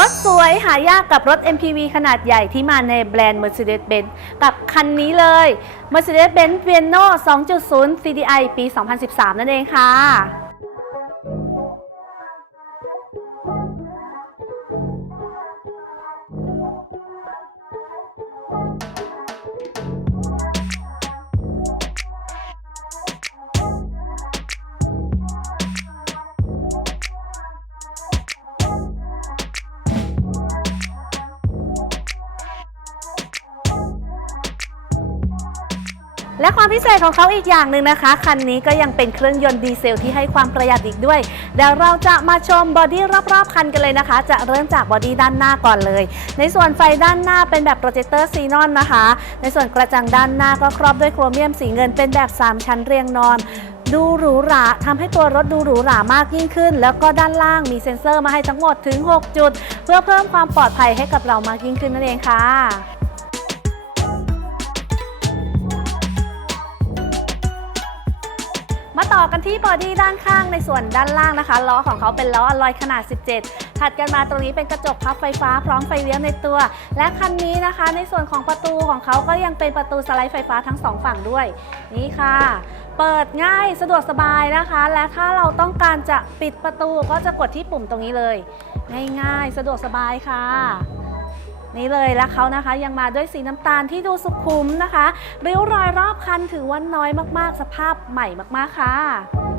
รถสวยหายากกับรถ MPV ขนาดใหญ่ที่มาในแบรนด์ Mercedes-Benz กับคันนี้เลย Mercedes-Benz Viano 2.0 CDI ปี 2013 นั่นเองค่ะ และความพิเศษของเขาอีกอย่างหนึ่งนะคะ คันนี้ก็ยังเป็นเครื่องยนต์ดีเซลที่ให้ความประหยัดอีกด้วย เดี๋ยวเราจะมาชมบอดี้รอบๆ คันกันเลยนะคะ จะเริ่มจากบอดี้ด้านหน้าก่อนเลย ในส่วนไฟด้านหน้าเป็นแบบโปรเจคเตอร์ซีนอนนะคะ ในส่วนกระจังด้านหน้าก็ครอบด้วยโครเมียมสีเงินเป็นแบบ 3 ชั้นเรียงนอนดูหรูหราทำให้ตัวรถดูหรูหรามากยิ่งขึ้น แล้วก็ด้านล่างมีเซ็นเซอร์มาให้ทั้งหมดถึง 6 จุด เพื่อเพิ่มความปลอดภัยให้กับเรามากยิ่งขึ้นนั่นเองค่ะ มาต่อกันที่บอดี้ด้านข้างในส่วนด้านล่างนะคะล้อของเขาเป็นล้ออลลอยขนาด 17 ถัดกันมาตรงนี้เป็นกระจกพับไฟฟ้าพร้อมไฟเลี้ยวในตัว และคันนี้นะคะ ในส่วนของประตูของเขาก็ยังเป็นประตูสไลด์ไฟฟ้าทั้งสองฝั่งด้วย นี่ค่ะ เปิดง่ายสะดวกสบายนะคะ และถ้าเราต้องการจะปิดประตูก็จะกดที่ปุ่มตรงนี้เลย ง่ายๆ สะดวกสบายค่ะ นี่เลยแล้วเขานะคะยังมาด้วยสีน้ำตาลที่ดูสุขุมนะคะริ้วรอยรอบคันถือว่าน้อยมากๆ สภาพใหม่มากๆค่ะ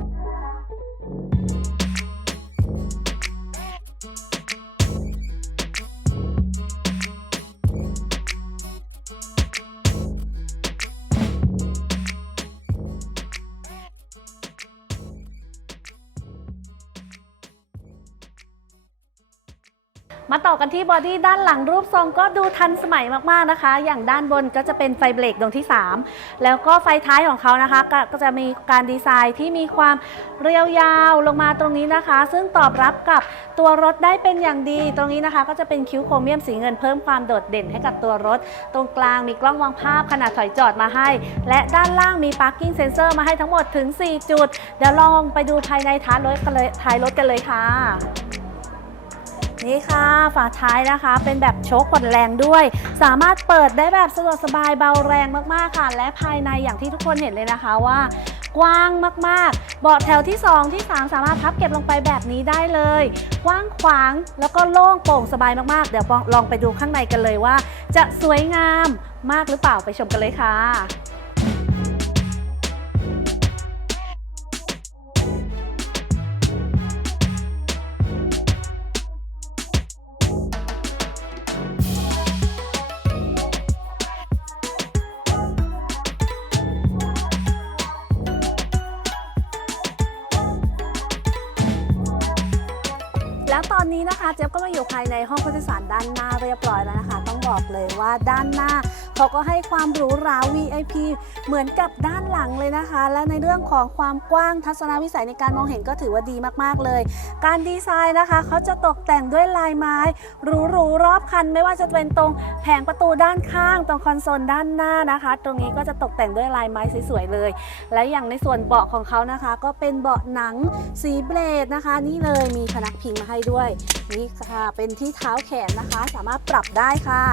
มาต่อกันที่บอดี้ด้านหลังรูปทรงก็ดูทันสมัยมากๆนะคะ อย่างด้านบนก็จะเป็นไฟเบรกดวงที่ 3 แล้วก็ไฟท้ายของเขานะคะกก็จะมีการดีไซน์ที่มีความเรียวยาวลงมาตรงนี้นะคะ ซึ่งตอบรับกับตัวรถได้เป็นอย่างดี ตรงนี้นะคะ ก็จะเป็นคิ้วโครเมียมสีเงินเพิ่มความโดดเด่นให้กับตัวรถ ตรงกลางมีกล้องวางภาพขนาดถอยจอดมาให้ และด้านล่างมี parking sensor มาให้ทั้งหมดถึง 4 จุด เดี๋ยวลองไปดูภายในท้ายรถกันเลยท้ายรถกันเลยค่ะ นี่ค่ะ ฝาท้ายนะคะเป็นแบบโชคผ่อนแรงด้วย สามารถเปิดได้แบบสะดวกสบายเบาแรงมากๆค่ะ และภายในอย่างที่ทุกคนเห็นเลยนะคะว่ากว้างมากๆ เบาะแถวที่ 2 ที่ 3 สามารถพับเก็บลงไปแบบนี้ได้เลย กว้างขวางแล้วก็โล่งโปร่งสบายมากๆ เดี๋ยวลองไปดูข้างในกันเลยว่า จะสวยงามมากหรือเปล่าไปชมกันเลยค่ะ นี้นะคะเจ๊บก็มาอยู่ภายในห้องผู้โดยสารด้านหน้าเรียบร้อยแล้วนะคะ ต้องบอกเลยว่าด้านหน้าเขาก็ให้ความหรูหรา VIP เหมือนกับด้านหลังเลยนะคะ และในเรื่องของความกว้างทัศนวิสัยในการมองเห็นก็ถือว่าดีมากๆเลย การดีไซน์นะคะเขาจะตกแต่งด้วยลายไม้หรูๆรอบคัน ไม่ว่าจะเป็นตรงแผงประตูด้านข้าง ตรงคอนโซลด้านหน้านะคะ ตรงนี้ก็จะตกแต่งด้วยลายไม้สวยๆเลย และอย่างในส่วนเบาะของเขานะคะ ก็เป็นเบาะหนังสีเบลดนะคะ นี่เลยมีพนักพิงมาให้ด้วยนี่ค่ะเป็นที่เท้าแขนนะคะ สามารถปรับได้ค่ะ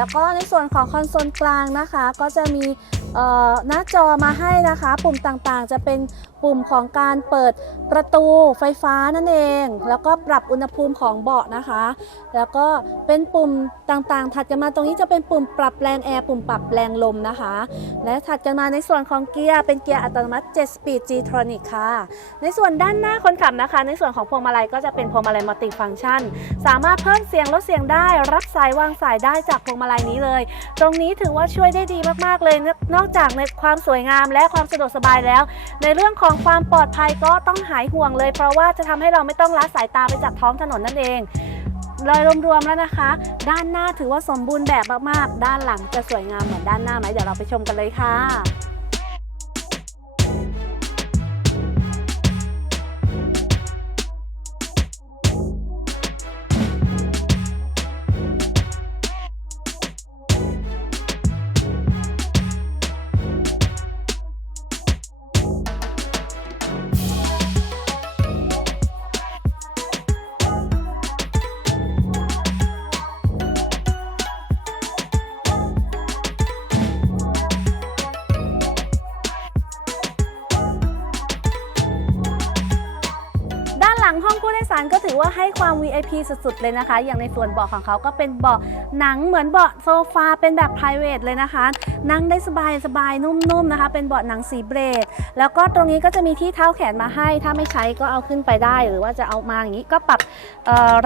แล้วก็ในส่วนของคอนโซลกลางนะคะ ก็จะมีหน้าจอมาให้นะคะ ปุ่มต่างๆ จะเป็นปุ่มของการเปิดประตูไฟฟ้านั่นเอง แล้วก็ปรับอุณหภูมิของเบาะนะคะ แล้วก็เป็นปุ่มต่างๆ ถัดกันมาตรงนี้จะเป็นปุ่มปรับแรงแอร์ปุ่มปรับแรงลมนะคะ และถัดกันมาในส่วนของเกียร์เป็นเกียร์อัตโนมัติ 7 Speed G-Tronic ค่ะ ในส่วนด้านหน้าคนขับนะคะ ในส่วนของพวงมาลัยก็จะเป็นพวงมาลัยมัลติฟังก์ชัน สามารถเพิ่มเสียงลดเสียงได้ รับสายวางสายได้จากพวงมาลัยนี้เลย ตรงนี้ถือว่าช่วยได้ดีมากๆเลย นอกจากในความสวยงามและความสะดวกสบายแล้ว ในเรื่องของความปลอดภัยก็ต้องหายห่วงเลย เพราะว่าจะทำให้เราไม่ต้องละสายตาไปจากท้องถนนนั่นเองโดยรวมๆแล้วนะคะ ด้านหน้าถือว่าสมบูรณ์แบบมากๆ ด้านหลังจะสวยงามเหมือนด้านหน้าไหมเดี๋ยวเราไปชมกันเลยค่ะ ห้องผู้โดยสารก็ถือว่าให้ความ VIP สุดๆเลยนะคะ อย่างในส่วนเบาะของเขาก็เป็นเบาะหนังเหมือนเบาะโซฟาเป็นแบบ private เลยนะคะ นั่งได้สบายสบายๆนุ่มๆนะคะ เป็นเบาะหนังสีเบรดแล้วก็ตรงนี้ก็จะมีที่เท้าแขนมาให้ ถ้าไม่ใช้ก็เอาขึ้นไปได้ หรือว่าจะเอามาอย่างนี้ก็ปรับ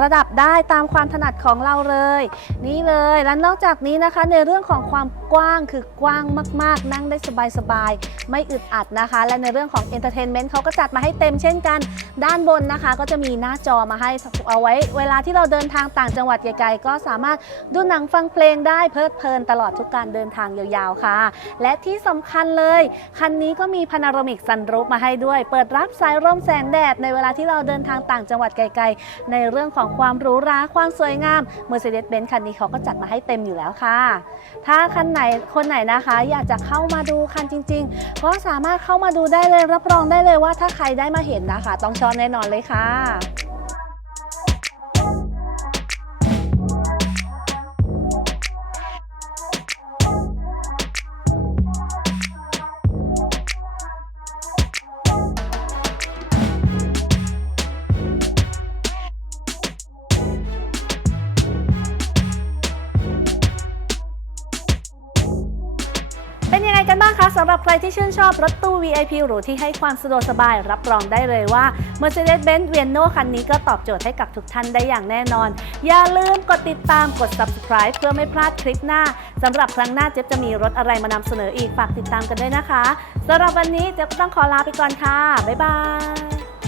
ระดับได้ตามความถนัดของเราเลย นี่เลยแล้วนอกจากนี้นะคะ ในเรื่องของความกว้างคือกว้างมากๆ นั่งได้สบายๆไม่อึดอัดนะคะ และในเรื่องของ Entertainment เขาก็จัดมาให้เต็มเช่นกัน ด้านบนนะคะก็จะมีหน้าจอมาให้เอาไว้ เวลาที่เราเดินทางต่างจังหวัดไกลๆก็สามารถดูหนังฟังเพลงได้เพลิดเพลินตลอดทุกการเดินทางยาวๆค่ะ และที่สำคัญเลย คันนี้ก็มีพานาโรมิกซันรูฟมาให้ด้วย เปิดรับสายร่มแสงแดดในเวลาที่เราเดินทางต่างจังหวัดไกลๆ ในเรื่องของความหรูหราความสวยงาม Mercedes-Benz คันนี้เขาก็จัดมาให้เต็มอยู่แล้วค่ะ ถ้าคันไหนคนไหนนะคะ อยากจะเข้ามาดูคันจริง ๆ ก็สามารถเข้ามาดูได้เลยรับรองได้เลยว่าถ้าใครได้มาเห็นนะคะ ต้องชอบแน่นอนเลยค่ะเป็ กันบ้างคะสำหรับใครที่ชื่นชอบรถตู้ VIP หรูที่ให้ความสะดวกสบายรับรองได้เลยว่า Mercedes-Benz v i e n o คันนี้ก็ตอบโจทย์ให้กับทุกท่านได้อย่างแน่นอน อย่าลืมกดติดตามกด subscribe เพื่อไม่พลาดคลิปหน้าสำหรับครั้งหน้าเจ๊บจะมีรถอะไรมานำเสนออีกฝากติดตามกันด้วยนะคะสำหรับวันนี้เจ๊บก็ต้องขอลาไปก่อนค่ะบ๊ายบาย